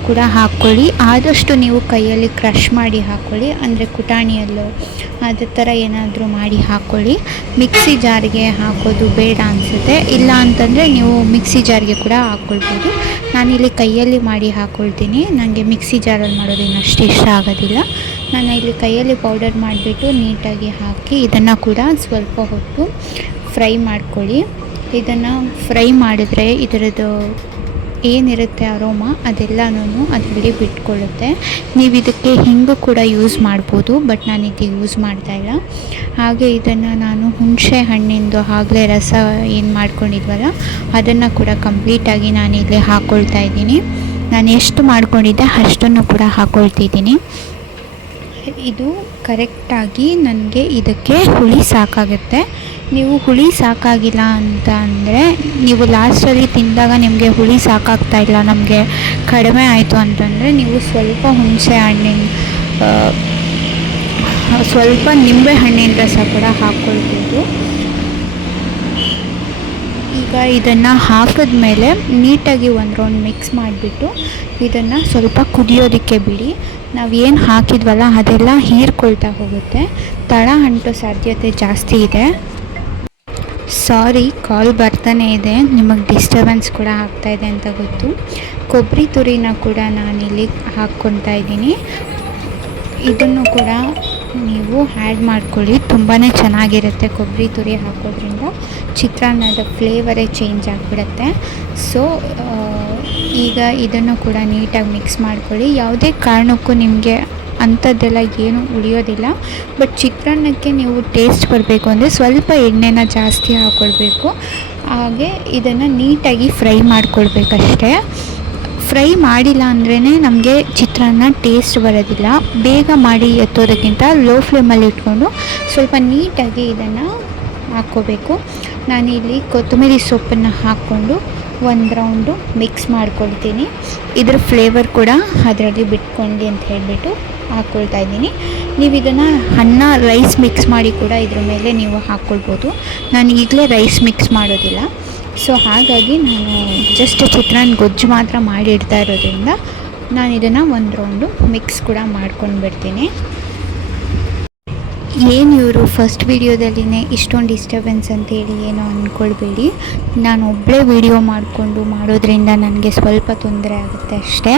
ಕೂಡ ಹಾಕ್ಕೊಳ್ಳಿ. ಆದಷ್ಟು ನೀವು ಕೈಯಲ್ಲಿ ಕ್ರಷ್ ಮಾಡಿ ಹಾಕ್ಕೊಳ್ಳಿ, ಅಂದರೆ ಕುಟಾಣಿಯಲ್ಲೋ ಅದೇ ಥರ ಏನಾದರೂ ಮಾಡಿ ಹಾಕ್ಕೊಳ್ಳಿ. ಮಿಕ್ಸಿ ಜಾರ್ಗೆ ಹಾಕೋದು ಬೇಡ ಅನಿಸುತ್ತೆ, ಇಲ್ಲ ಅಂತಂದರೆ ನೀವು ಮಿಕ್ಸಿ ಜಾರ್ಗೆ ಕೂಡ ಹಾಕ್ಕೊಳ್ಬೋದು. ನಾನಿಲ್ಲಿ ಕೈಯಲ್ಲಿ ಮಾಡಿ ಹಾಕ್ಕೊಳ್ತೀನಿ. ನನಗೆ ಮಿಕ್ಸಿ ಜಾರಲ್ಲಿ ಮಾಡೋದೇನು ಅಷ್ಟು ಇಷ್ಟ ಆಗೋದಿಲ್ಲ. ನಾನು ಇಲ್ಲಿ ಕೈಯಲ್ಲಿ ಪೌಡರ್ ಮಾಡಿಬಿಟ್ಟು ನೀಟಾಗಿ ಹಾಕಿ ಇದನ್ನು ಕೂಡ ಸ್ವಲ್ಪ ಹೊತ್ತು ಫ್ರೈ ಮಾಡ್ಕೊಳ್ಳಿ. ಇದನ್ನು ಫ್ರೈ ಮಾಡಿದ್ರೆ ಇದರದ್ದು ಏನಿರುತ್ತೆ ಅರೋಮಾ ಅದೆಲ್ಲನೂ ಅದರಲ್ಲಿ ಬಿಟ್ಕೊಳ್ಳುತ್ತೆ. ನೀವು ಇದಕ್ಕೆ ಹಿಂಗು ಕೂಡ ಯೂಸ್ ಮಾಡ್ಬೋದು, ಬಟ್ ನಾನಿದು ಯೂಸ್ ಮಾಡ್ತಾಯಿಲ್ಲ. ಹಾಗೆ ಇದನ್ನು ನಾನು ಹುಣಸೆ ಹಣ್ಣಿಂದು ಆಗಲೇ ರಸ ಏನು ಮಾಡ್ಕೊಂಡಿದ್ವಲ್ಲ ಅದನ್ನು ಕೂಡ ಕಂಪ್ಲೀಟಾಗಿ ನಾನಿಲ್ಲಿ ಹಾಕ್ಕೊಳ್ತಾ ಇದ್ದೀನಿ. ನಾನು ಎಷ್ಟು ಮಾಡ್ಕೊಂಡಿದ್ದೆ ಅಷ್ಟನ್ನು ಕೂಡ ಹಾಕ್ಕೊಳ್ತಿದ್ದೀನಿ. ಇದು ಕರೆಕ್ಟಾಗಿ ನನಗೆ ಇದಕ್ಕೆ ಹುಳಿ ಸಾಕಾಗುತ್ತೆ. ನೀವು ಹುಳಿ ಸಾಕಾಗಿಲ್ಲ ಅಂತ ಅಂದರೆ, ನೀವು ಲಾಸ್ಟಲ್ಲಿ ತಿಂದಾಗ ನಿಮಗೆ ಹುಳಿ ಸಾಕಾಗ್ತಾಯಿಲ್ಲ, ನಮಗೆ ಕಡಿಮೆ ಆಯಿತು ಅಂತಂದರೆ ನೀವು ಸ್ವಲ್ಪ ಹುಣಸೆ ಹಣ್ಣಿನ ಸ್ವಲ್ಪ ನಿಂಬೆ ಹಣ್ಣಿನ ರಸ ಕೂಡ ಹಾಕ್ಕೊಳ್ಬೋದು. ಈಗ ಇದನ್ನು ಹಾಕಿದ್ಮೇಲೆ ನೀಟಾಗಿ ಒಂದು ರೌಂಡ್ ಮಿಕ್ಸ್ ಮಾಡಿಬಿಟ್ಟು ಇದನ್ನು ಸ್ವಲ್ಪ ಕುದಿಯೋದಕ್ಕೆ ಬಿಡಿ. ನಾವೇನು ಹಾಕಿದ್ವಲ್ಲ ಅದೆಲ್ಲ ಹೀರ್ಕೊಳ್ತಾ ಹೋಗುತ್ತೆ, ತಳ ಅಂಟೋ ಸಾಧ್ಯತೆ ಜಾಸ್ತಿ ಇದೆ. ಸಾರಿ, ಕಾಲ್ ಬರ್ತಾನೆ ಇದೆ, ನಿಮಗೆ ಡಿಸ್ಟರ್ಬೆನ್ಸ್ ಕೂಡ ಆಗ್ತಾಯಿದೆ ಅಂತ ಗೊತ್ತು. ಕೊಬ್ಬರಿ ತುರಿನ ಕೂಡ ನಾನಿಲ್ಲಿ ಹಾಕ್ಕೊಳ್ತಾ ಇದ್ದೀನಿ. ಇದನ್ನು ಕೂಡ ನೀವು ಆ್ಯಡ್ ಮಾಡ್ಕೊಳ್ಳಿ, ತುಂಬಾ ಚೆನ್ನಾಗಿರುತ್ತೆ. ಕೊಬ್ಬರಿ ತುರಿ ಹಾಕೋದ್ರಿಂದ ಚಿತ್ರಾನ್ನದ ಫ್ಲೇವರೇ ಚೇಂಜ್ ಆಗಿಬಿಡುತ್ತೆ. ಸೊ ಈಗ ಇದನ್ನು ಕೂಡ ನೀಟಾಗಿ ಮಿಕ್ಸ್ ಮಾಡ್ಕೊಳ್ಳಿ. ಯಾವುದೇ ಕಾರಣಕ್ಕೂ ನಿಮಗೆ ಅಂಥದ್ದೆಲ್ಲ ಏನು ಉಳಿಯೋದಿಲ್ಲ. ಬಟ್ ಚಿತ್ರಾನ್ನಕ್ಕೆ ನೀವು ಟೇಸ್ಟ್ ಬರಬೇಕು ಅಂದರೆ ಸ್ವಲ್ಪ ಎಣ್ಣೆನ ಜಾಸ್ತಿ ಹಾಕ್ಕೊಳ್ಬೇಕು. ಹಾಗೆ ಇದನ್ನು ನೀಟಾಗಿ ಫ್ರೈ ಮಾಡ್ಕೊಳ್ಬೇಕಷ್ಟೇ. ಫ್ರೈ ಮಾಡಿಲ್ಲ ಅಂದ್ರೇ ನಮಗೆ ಚಿತ್ರಾನ್ನ ಟೇಸ್ಟ್ ಬರೋದಿಲ್ಲ. ಬೇಗ ಮಾಡಿ ಎತ್ತೋದಕ್ಕಿಂತ ಲೋ ಫ್ಲೇಮಲ್ಲಿ ಇಟ್ಕೊಂಡು ಸ್ವಲ್ಪ ನೀಟಾಗಿ ಇದನ್ನು ಹಾಕ್ಕೋಬೇಕು. ನಾನಿಲ್ಲಿ ಕೊತ್ತಂಬರಿ ಸೊಪ್ಪನ್ನು ಹಾಕ್ಕೊಂಡು ಒಂದು ರೌಂಡು ಮಿಕ್ಸ್ ಮಾಡ್ಕೊಳ್ತೀನಿ. ಇದ್ರ ಫ್ಲೇವರ್ ಕೂಡ ಅದರಲ್ಲಿ ಬಿಟ್ಕೊಂಡು ಅಂತ ಹೇಳಿಬಿಟ್ಟು ಹಾಕ್ಕೊಳ್ತಾ ಇದ್ದೀನಿ. ನೀವು ಇದನ್ನು ಅನ್ನ ರೈಸ್ ಮಿಕ್ಸ್ ಮಾಡಿ ಕೂಡ ಇದ್ರ ಮೇಲೆ ನೀವು ಹಾಕ್ಕೊಳ್ಬೋದು. ನಾನು ಈಗಲೇ ರೈಸ್ ಮಿಕ್ಸ್ ಮಾಡೋದಿಲ್ಲ. ಸೊ ಹಾಗಾಗಿ ನಾನು ಜಸ್ಟ್ ಚಿತ್ರಾನ್ನ ಗೊಜ್ಜು ಮಾತ್ರ ಮಾಡಿ ಇಡ್ತಾ ಇರೋದ್ರಿಂದ ನಾನು ಇದನ್ನು ಒಂದು ರೌಂಡು ಮಿಕ್ಸ್ ಕೂಡ ಮಾಡ್ಕೊಂಡು ಬಿಡ್ತೀನಿ. ಏನು ಇವರು ಫಸ್ಟ್ ವೀಡಿಯೋದಲ್ಲಿನೇ ಇಷ್ಟೊಂದು ಡಿಸ್ಟರ್ಬೆನ್ಸ್ ಅಂತೇಳಿ ಏನೋ ಅಂದ್ಕೊಳ್ಬೇಡಿ. ನಾನು ಒಬ್ಬಳೇ ವೀಡಿಯೋ ಮಾಡಿಕೊಂಡು ಮಾಡೋದ್ರಿಂದ ನನಗೆ ಸ್ವಲ್ಪ ತೊಂದರೆ ಆಗುತ್ತೆ ಅಷ್ಟೇ.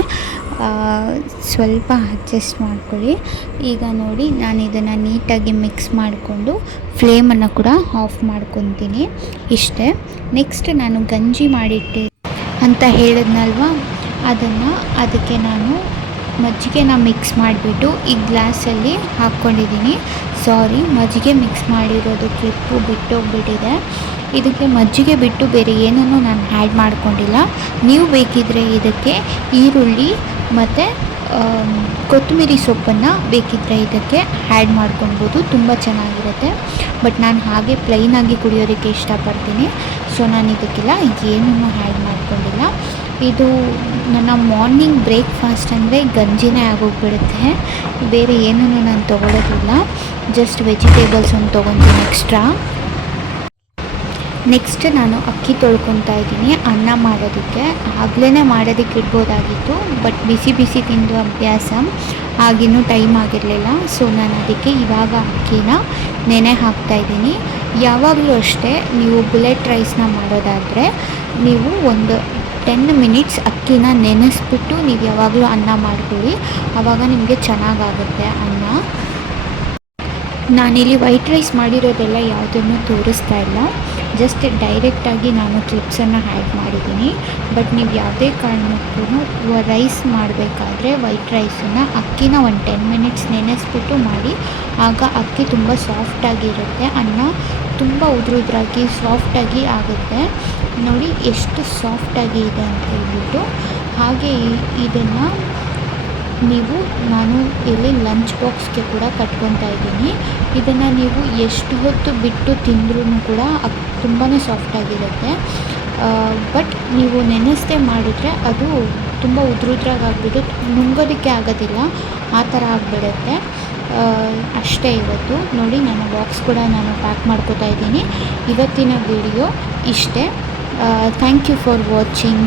ಸ್ವಲ್ಪ ಅಡ್ಜಸ್ಟ್ ಮಾಡ್ಕೊಳ್ಳಿ. ಈಗ ನೋಡಿ, ನಾನು ಇದನ್ನು ನೀಟಾಗಿ ಮಿಕ್ಸ್ ಮಾಡಿಕೊಂಡು ಫ್ಲೇಮನ್ನು ಕೂಡ ಆಫ್ ಮಾಡ್ಕೊತೀನಿ. ಇಷ್ಟೇ. ನೆಕ್ಸ್ಟ್ ನಾನು ಗಂಜಿ ಮಾಡಿಟ್ಟೆ ಅಂತ ಹೇಳಿದ್ನಲ್ವ, ಅದಕ್ಕೆ ನಾನು ಮಜ್ಜಿಗೆನ ಮಿಕ್ಸ್ ಮಾಡಿಬಿಟ್ಟು ಈ ಗ್ಲಾಸಲ್ಲಿ ಹಾಕ್ಕೊಂಡಿದ್ದೀನಿ. ಸಾರಿ, ಮಜ್ಜಿಗೆ ಮಿಕ್ಸ್ ಮಾಡಿರೋದು ಕ್ಲಿಪ್ಪು ಬಿಟ್ಟೋಗ್ಬಿಟ್ಟಿದೆ. ಇದಕ್ಕೆ ಮಜ್ಜಿಗೆ ಬಿಟ್ಟು ಬೇರೆ ಏನನ್ನೂ ನಾನು ಆ್ಯಡ್ ಮಾಡ್ಕೊಂಡಿಲ್ಲ. ನೀವು ಬೇಕಿದ್ದರೆ ಇದಕ್ಕೆ ಈರುಳ್ಳಿ ಮತ್ತು ಕೊತ್ತಂಬರಿ ಸೊಪ್ಪನ್ನು ಬೇಕಿದ್ದರೆ ಇದಕ್ಕೆ ಆ್ಯಡ್ ಮಾಡ್ಕೊಳ್ಬೋದು, ತುಂಬ ಚೆನ್ನಾಗಿರುತ್ತೆ. ಬಟ್ ನಾನು ಹಾಗೆ ಪ್ಲೈನಾಗಿ ಕುಡಿಯೋದಕ್ಕೆ ಇಷ್ಟಪಡ್ತೀನಿ. ಸೊ ನಾನು ಇದಕ್ಕೆಲ್ಲ ಏನನ್ನೂ ಆ್ಯಡ್ ಮಾಡ್ಕೊಂಡಿಲ್ಲ. ಇದು ನನ್ನ ಮಾರ್ನಿಂಗ್ ಬ್ರೇಕ್ಫಾಸ್ಟ್ ಅಂದರೆ ಗಂಜಿನೇ ಆಗೋಗ್ಬಿಡುತ್ತೆ. ಬೇರೆ ಏನನ್ನೂ ನಾನು ತೊಗೊಳ್ಳೋದಿಲ್ಲ, ಜಸ್ಟ್ ವೆಜಿಟೇಬಲ್ಸ್ ಒಂದು ತೊಗೊತೀನಿ ಎಕ್ಸ್ಟ್ರಾ. ನೆಕ್ಸ್ಟ್ ನಾನು ಅಕ್ಕಿ ತೊಳ್ಕೊತಾ ಇದ್ದೀನಿ ಅನ್ನ ಮಾಡೋದಕ್ಕೆ. ಆಗಲೇ ಮಾಡೋದಕ್ಕೆ ಇಡ್ಬೋದಾಗಿತ್ತು, ಬಟ್ ಬಿಸಿ ಬಿಸಿ ತಿಂದು ಅಭ್ಯಾಸ ಆಗಿನ್ನೂ ಟೈಮ್ ಆಗಿರಲಿಲ್ಲ. ಸೊ ನಾನು ಅದಕ್ಕೆ ಇವಾಗ ಅಕ್ಕಿನ ನೆನೆ ಹಾಕ್ತಾಯಿದ್ದೀನಿ. ಯಾವಾಗಲೂ ಅಷ್ಟೇ, ನೀವು ಬುಲೆಟ್ ರೈಸ್ನ ಮಾಡೋದಾದರೆ ನೀವು ಒಂದು 10 ಮಿನಿಟ್ಸ್ ಅಕ್ಕಿನ ನೆನೆಸ್ಬಿಟ್ಟು ನೀವು ಯಾವಾಗಲೂ ಅನ್ನ ಮಾಡ್ಕೊಳ್ಳಿ, ಆವಾಗ ನಿಮಗೆ ಚೆನ್ನಾಗಾಗುತ್ತೆ ಅನ್ನ. ನಾನಿಲ್ಲಿ ವೈಟ್ ರೈಸ್ ಮಾಡಿರೋದೆಲ್ಲ ಯಾವುದನ್ನು ತೋರಿಸ್ತಾ ಇಲ್ಲ, ಜಸ್ಟ್ ಡೈರೆಕ್ಟಾಗಿ ನಾನು ಕ್ಲಿಪ್ಸನ್ನು ಆ್ಯಡ್ ಮಾಡಿದ್ದೀನಿ. ಬಟ್ ನೀವು ಯಾವುದೇ ಕಾರಣಕ್ಕೂ ರೈಸ್ ಮಾಡಬೇಕಾದ್ರೆ ವೈಟ್ ರೈಸನ್ನು ಅಕ್ಕಿನ ಒಂದು 10 ಮಿನಿಟ್ಸ್ ನೆನೆಸ್ಬಿಟ್ಟು ಮಾಡಿ, ಆಗ ಅಕ್ಕಿ ತುಂಬ ಸಾಫ್ಟಾಗಿರುತ್ತೆ, ಅನ್ನ ತುಂಬ ಉದುರಾಗಿ ಸಾಫ್ಟಾಗಿ ಆಗುತ್ತೆ. ನೋಡಿ ಎಷ್ಟು ಸಾಫ್ಟಾಗಿ ಇದೆ ಅಂತ ಹೇಳ್ಬಿಟ್ಟು. ಹಾಗೆ ಇದನ್ನು ನಾನು ಇಲ್ಲಿ ಲಂಚ್ ಬಾಕ್ಸ್ಗೆ ಕೂಡ ಕಟ್ಕೊತಾ ಇದ್ದೀನಿ. ಇದನ್ನು ನೀವು ಎಷ್ಟು ಹೊತ್ತು ಬಿಟ್ಟು ತಿಂದ್ರೂ ಕೂಡ ತುಂಬಾ ಸಾಫ್ಟಾಗಿರುತ್ತೆ. ಬಟ್ ನೀವು ನೆನೆಸದೆ ಮಾಡಿದ್ರೆ ಅದು ತುಂಬ ಉದುರಾಗಾಗ್ಬಿಟ್ಟು ನುಂಗೋದಕ್ಕೆ ಆಗೋದಿಲ್ಲ, ಆ ಥರ ಆಗಿಬಿಡುತ್ತೆ. ಅಷ್ಟೇ ಇವತ್ತು ನೋಡಿ, ನನ್ನ ಬಾಕ್ಸ್ ಕೂಡ ನಾನು ಪ್ಯಾಕ್ ಮಾಡ್ಕೋತಾ ಇದ್ದೀನಿ. ಇವತ್ತಿನ ವಿಡಿಯೋ ಇಷ್ಟೇ. Thank you for watching.